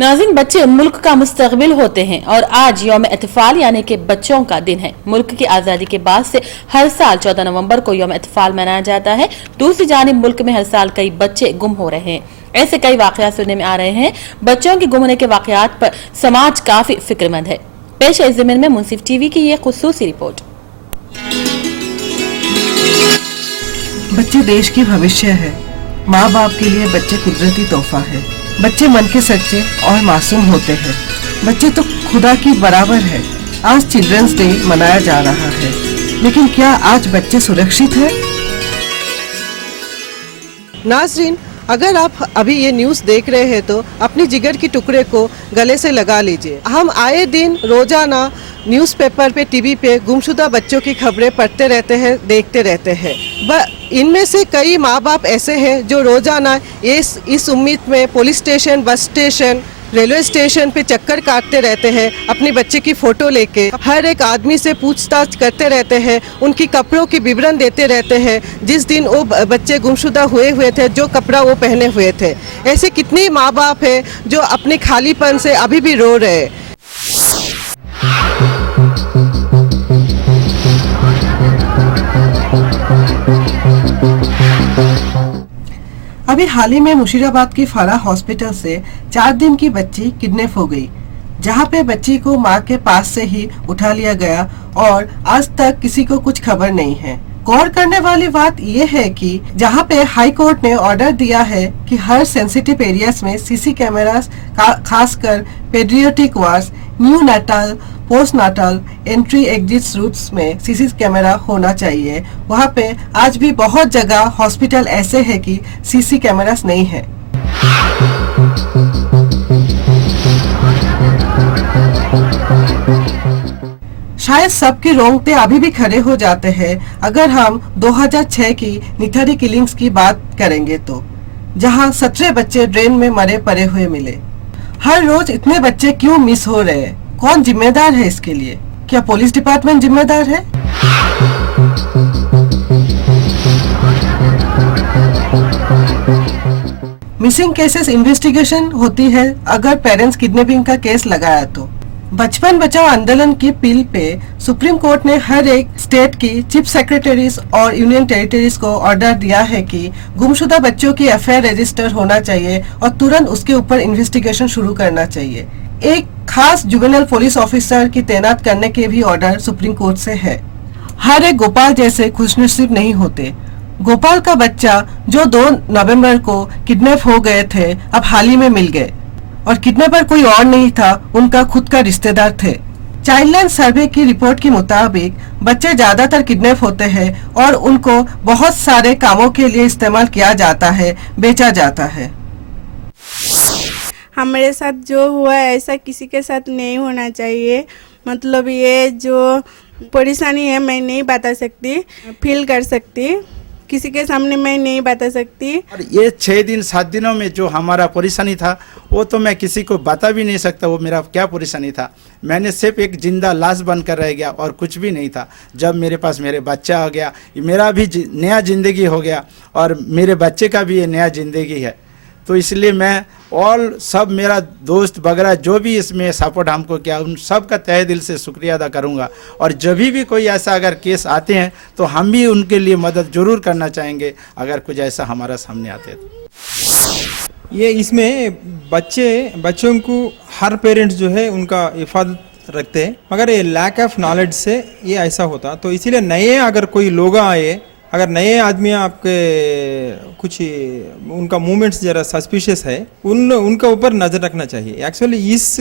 नाज़रीन, बच्चे मुल्क का मुस्तकबिल होते हैं और आज यौम इत्फाल यानी कि बच्चों का दिन है। मुल्क की आज़ादी के बाद से हर साल 14 नवंबर को यौम इत्फाल मनाया जाता है। दूसरी जानिब मुल्क में हर साल कई बच्चे गुम हो रहे हैं। ऐसे कई वाकयात सुनने में आ रहे हैं। बच्चों के गुम होने के वाकयात पर समाज काफी फिक्रमंद है। पेश है इस ज़मीन में मुंसिफ टीवी की ये खुसूसी रिपोर्ट। बच्चे देश की भविष्य है। माँ बाप के लिए बच्चे कुदरती तोहफा है। बच्चे मन के सच्चे और मासूम होते हैं। बच्चे तो खुदा की बराबर है। आज चिल्ड्रंस डे मनाया जा रहा है, लेकिन क्या आज बच्चे सुरक्षित हैं? नाज़रीन, अगर आप अभी ये न्यूज़ देख रहे हैं तो अपनी जिगर की टुकड़े को गले से लगा लीजिए। हम आए दिन रोजाना न्यूज़पेपर पे, टीवी पे गुमशुदा बच्चों की खबरें पढ़ते रहते हैं, देखते रहते हैं। इनमें से कई माँ बाप ऐसे हैं जो रोजाना इस उम्मीद में police station, bus station, railway station पे चक्कर काटते रहते हैं, अपने बच्चे की फ़ोटो लेके हर एक आदमी से पूछताछ करते रहते हैं, उनकी कपड़ों की विवरण देते रहते हैं, जिस दिन वो बच्चे गुमशुदा हुए थे, जो कपड़ा वो पहने हुए थे। ऐसे कितने माँ बाप हैं जो अपने खालीपन से अभी भी रो रहे हैं। अभी हाल ही में मुशीराबाद की फराह हॉस्पिटल से 4 दिन की बच्ची किडनैप हो गई, जहां पे बच्ची को मां के पास से ही उठा लिया गया और आज तक किसी को कुछ खबर नहीं है। गौर करने वाली बात यह है कि जहां पे हाई कोर्ट ने ऑर्डर दिया है कि हर सेंसिटिव एरियाज में सीसी कैमरास, खासकर paediatric wards, neonatal, post natal, entry exit routes में सीसी कैमरा होना चाहिए, वहाँ पे आज भी बहुत जगह हॉस्पिटल ऐसे है कि सीसी कैमरास नहीं है। शायद सबके रोंगटे अभी भी खड़े हो जाते हैं अगर हम 2006 की निथारी किलिंग्स की बात करेंगे तो, जहां 17 बच्चे ड्रेन में मरे पड़े हुए मिले। हर रोज इतने बच्चे क्यों मिस हो रहे हैं? कौन जिम्मेदार है इसके लिए? क्या पुलिस डिपार्टमेंट जिम्मेदार है? मिसिंग केसेस इन्वेस्टिगेशन होती है अगर पेरेंट्स किडनैपिंग का केस लगाया तो। बचपन बचाओ आंदोलन की अपील पे सुप्रीम कोर्ट ने हर एक स्टेट की चीफ सेक्रेटरीज और यूनियन टेरिटरीज को ऑर्डर दिया है कि गुमशुदा बच्चों की एफआईआर रजिस्टर होना चाहिए और तुरंत उसके ऊपर इन्वेस्टिगेशन शुरू करना चाहिए। एक खास जुवेनाइल पुलिस ऑफिसर की तैनात करने के भी ऑर्डर सुप्रीम कोर्ट से है। हर एक गोपाल जैसे खुशनसीब नहीं होते। गोपाल का बच्चा जो 2 नवंबर को किडनैप हो गए थे, अब हाल ही में मिल गए और किडनैपर कोई और नहीं था, उनका खुद का रिश्तेदार थे। चाइल्डलाइन सर्वे की रिपोर्ट के मुताबिक बच्चे ज्यादातर किडनैप होते हैं और उनको बहुत सारे कामों के लिए इस्तेमाल किया जाता है, बेचा जाता है। हमारे साथ जो हुआ ऐसा किसी के साथ नहीं होना चाहिए। मतलब ये जो परेशानी है मैं नहीं बता सकती, फील कर सकती, किसी के सामने मैं नहीं बता सकती। और ये 6 दिन 7 दिनों में जो हमारा परेशानी था वो तो मैं किसी को बता भी नहीं सकता वो मेरा क्या परेशानी था। मैंने सिर्फ एक जिंदा लाश बनकर रह गया और कुछ भी नहीं था। जब मेरे पास मेरे बच्चा आ गया, मेरा भी नया ज़िंदगी हो गया और मेरे बच्चे का भी ये नया ज़िंदगी है। तो इसलिए मैं और सब मेरा दोस्त वगैरह जो भी इसमें सपोर्ट हमको किया, उन सब का तहे दिल से शुक्रिया अदा करूंगा। और जब भी कोई ऐसा अगर केस आते हैं तो हम भी उनके लिए मदद जरूर करना चाहेंगे अगर कुछ ऐसा हमारा सामने आते हैं तो। ये इसमें बच्चों को हर पेरेंट्स जो है उनका हिफाजत रखते हैं, मगर ये लैक ऑफ नॉलेज से ये ऐसा होता। तो इसीलिए नए अगर कोई लोग आए, अगर नए आदमी आपके कुछ उनका मूवमेंट्स जरा सस्पिशियस है, उनका ऊपर नज़र रखना चाहिए। एक्चुअली इस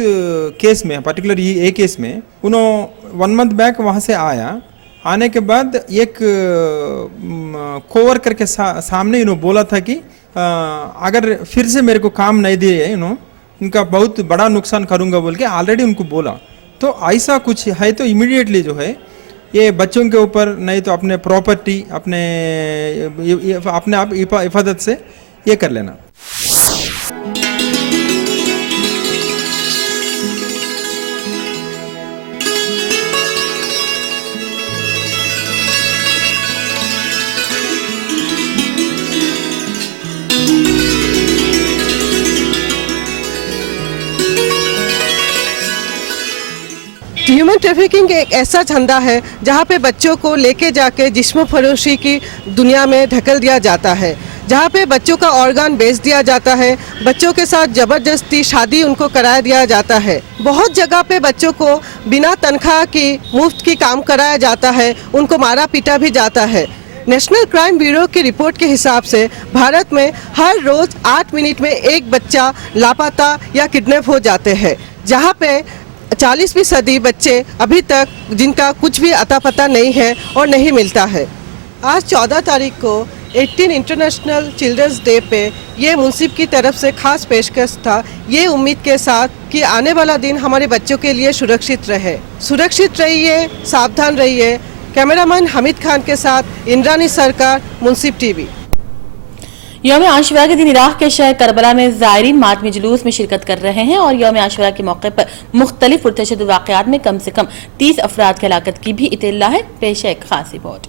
केस में पर्टिकुलर ये केस में उन्होंने 1 मंथ बैक वहाँ से आने के बाद एक कोवर्कर के सामने इन्होंने बोला था कि अगर फिर से मेरे को काम नहीं दिए इनका बहुत बड़ा नुकसान करूँगा बोल के ऑलरेडी उनको बोला। तो ऐसा कुछ है तो इमीडिएटली जो है ये बच्चों के ऊपर नहीं तो अपने प्रॉपर्टी अपने आप हिफाजत से ये कर लेना। ह्यूमन ट्रैफिकिंग एक ऐसा धंधा है जहाँ पे बच्चों को लेके जाके जिस्म फरोशी की दुनिया में ढकेल दिया जाता है, जहाँ पे बच्चों का ऑर्गन बेच दिया जाता है, बच्चों के साथ ज़बरदस्ती शादी उनको करा दिया जाता है। बहुत जगह पे बच्चों को बिना तनख्वाह की मुफ्त की काम कराया जाता है, उनको मारा पीटा भी जाता है। नेशनल क्राइम ब्यूरो की रिपोर्ट के हिसाब से भारत में हर रोज़ 8 मिनट में एक बच्चा लापता या किडनैप हो जाते हैं, जहाँ पे 40% बच्चे अभी तक जिनका कुछ भी अता पता नहीं है और नहीं मिलता है। आज 14 तारीख को 18 इंटरनेशनल चिल्ड्रंस डे पे ये मुंसिफ की तरफ से खास पेशकश था, ये उम्मीद के साथ कि आने वाला दिन हमारे बच्चों के लिए सुरक्षित रहे। सुरक्षित रहिए, सावधान रहिए। कैमरामैन हमीद खान के साथ इंद्रानी सरकार, मुंसिफ टीवी। यौम आशुरा के दिन इराक के शहर करबला में ज़ायरीन मातमी जुलूस में शिरकत कर रहे हैं और यौम आशुरा के मौके पर मुख्तलिफ पुरतशद्दुद वाक़यात में कम से कम 30 अफराद की हलाकत की भी इत्तला है। पेश है एक खास रिपोर्ट।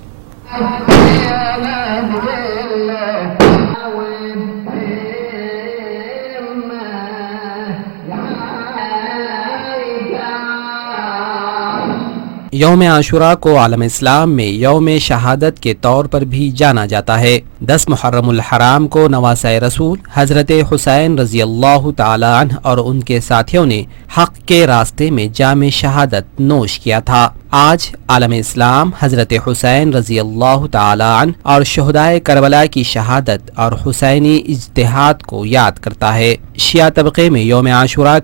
यौम आशुरा को आलम इस्लाम में यौम शहादत के तौर पर भी जाना जाता है। 10 मुहर्रमुल हराम को नवासे रसूल हजरत हुसैन रजी अल्लाह तआला अन्हु और उनके साथियों ने हक के रास्ते में जाम शहादत नोश किया था। आज आलम इस्लाम हजरत हुसैन रजी अल्लाह तआला अन्हु और शुहदाए करबला की शहादत और हुसैनी इज्तिहाद को याद करता है। शिया तबके में यौम आशुरा